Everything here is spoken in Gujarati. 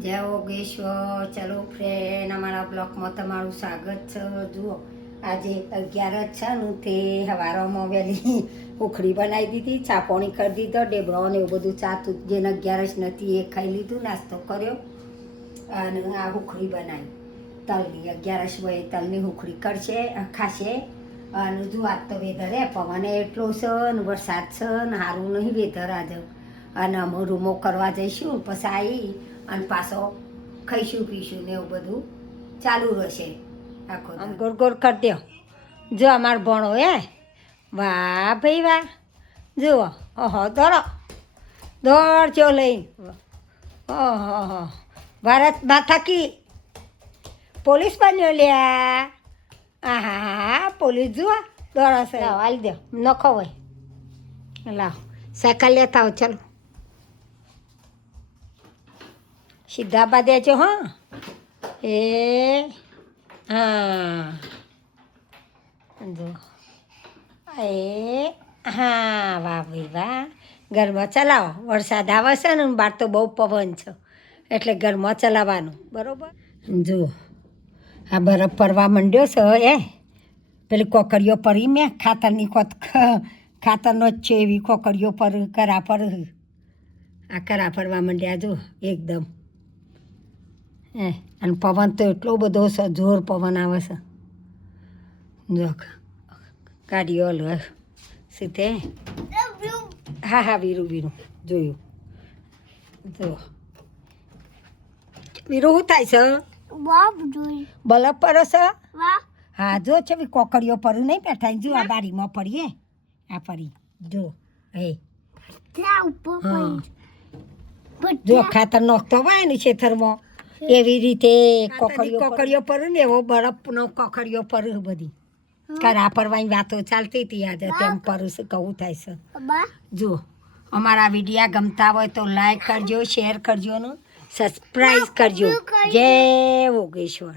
જય યોગેશ્વર. ચલો ફ્રેન્ડ, અમારા બ્લોગમાં તમારું સ્વાગત છે. જુઓ, આજે 11 જ છે ને તે સવારમાં વહેલી ઉખડી બનાવી દીધી, ચા પાણી કરી દીધો, ડેબરો ને એવું બધું ચાતું જેને 11 જ નથી એ ખાઈ લીધું, નાસ્તો કર્યો અને આ ઉખડી બનાવી તલની. 11 હોય તલની ઉખડી કરશે, ખાશે. અને જો આજ તો વેધર પવન એટલો છે ને વરસાદ છે ને સારું નહીં વેધર આજે. અને અમે રૂમો કરવા જઈશું, પછી આવી અને પાછો ખાઈશું પીશું ને એવું બધું ચાલુ રહેશે આખો. આમ ગોળ ગોળ કરી દો. જો અમારો ભણો વાહ ભાઈ વાહ. જુઓ, ઓહો દોડો દોડજો લઈને. ઓહો ભારત માતા કી. પોલીસ બન્યો લ્યા. હા પોલીસ જુઓ દોડો છે. હાલ દો નખો હોય. લાવ સાયકલ લેતા આવો. ચાલો સીધા બા દેજો. હા એ હા જો એ હા વાહ ભાઈ વાહ. ઘરમાં ચલાવો. વરસાદ આવે છે ને બહાર તો બહુ પવન છે એટલે ઘરમાં ચલાવવાનું બરાબર. જુઓ આ બરફ પડવા માંડ્યો છે. પેલી કોકરીઓ પરી મેં ખાતરની ખાતરનો જ છે એવી કોકરીઓ પર કરા પર. આ કરા પડવા માંડ્યા જો એકદમ. અને પવન તો એટલો બધો છે, જોર પવન આવે છે. જો ગાડીઓ લે સીધે. હા વીરું જોયું. જો વીરું શું થાય છે? બલબ પડે છે. હા જો છે કોકડીઓ પર નહીં બેઠા. જો આ બારીમાં પડીએ. આ પડી જો જો ખાતર નાખતો હોય ને ખેતરમાં એવી રીતે કોકડીઓ પર ને એવો બરફનો કોકડીઓ પર બધી કરા પરવાની વાતો ચાલતી હતી. આજે તેમ પર કહું થાય છે. જુઓ અમારા વિડીયા ગમતા હોય તો લાઈક કરજો, શેર કરજો ને સબસ્ક્રાઈબ કરજો. જય યોગેશ્વર.